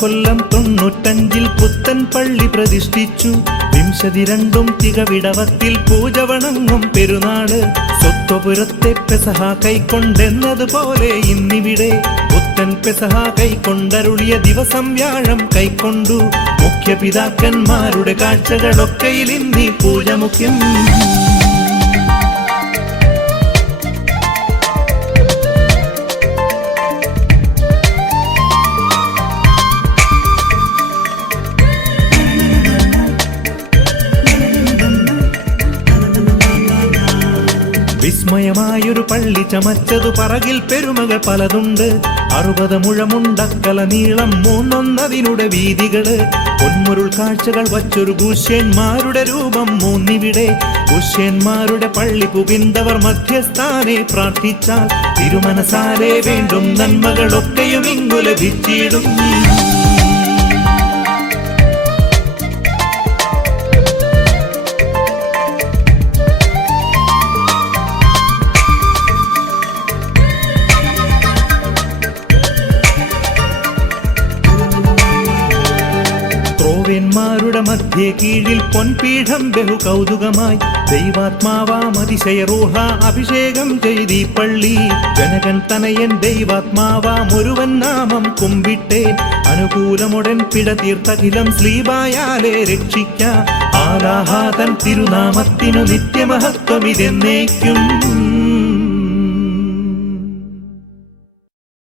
കൊല്ലം 95 പുത്തൻ പള്ളി പ്രതിഷ്ഠിച്ചു. 52 തികവിടവത്തിൽ പൂജ വണങ്ങും പെരുന്നാള്. സ്വത്വപുരത്തെ പെസഹ കൈക്കൊണ്ടെന്നതുപോലെ ഇന്നിവിടെ പുത്തൻ പെസഹ കൈക്കൊണ്ടരുളിയ ദിവസം വ്യാഴം കൈക്കൊണ്ടു. മുഖ്യപിതാക്കന്മാരുടെ കാഴ്ചകളൊക്കെയിൽ ഇന്നീ പൂജ മുഖ്യം. വിസ്മയമായൊരു പള്ളി ചമച്ചതു പറകിൽ പെരുമകൾ പലതുണ്ട്. 60 മുഴമുണ്ടക്കല നീളം 3 വീതികള്. പൊന്മുരുൾ കാഴ്ചകൾ വച്ചൊരു ഗുഷ്യന്മാരുടെ രൂപം 3 ഗുഷ്യന്മാരുടെ പള്ളി പുകിന്തവർ മധ്യസ്ഥാനെ പ്രാർത്ഥിച്ചാൽ തിരുമനസാലെ വീണ്ടും നന്മകളൊക്കെയും ഇങ്ങു ലഭിച്ചിടും. ോവന്മാരുടെ മധ്യേ കീഴിൽ പൊൻപീഠം ബഹു കൗതുകമായി. ദൈവാത്മാവാം അതിശയ റൂഹ അഭിഷേകം ചെയ്തീ പള്ളി. ജനകൻ തനയൻ ദൈവാത്മാവാം ഒരുവൻ നാമം കുമ്പിട്ടേൻ. അനുകൂലമുടൻ പിഴ തീർത്തഖിലം സ്ലീബായാലെ രക്ഷിക്ക. ആലാഹാതൻ തിരുനാമത്തിനു നിത്യമഹത്വമിതെന്നേക്കും.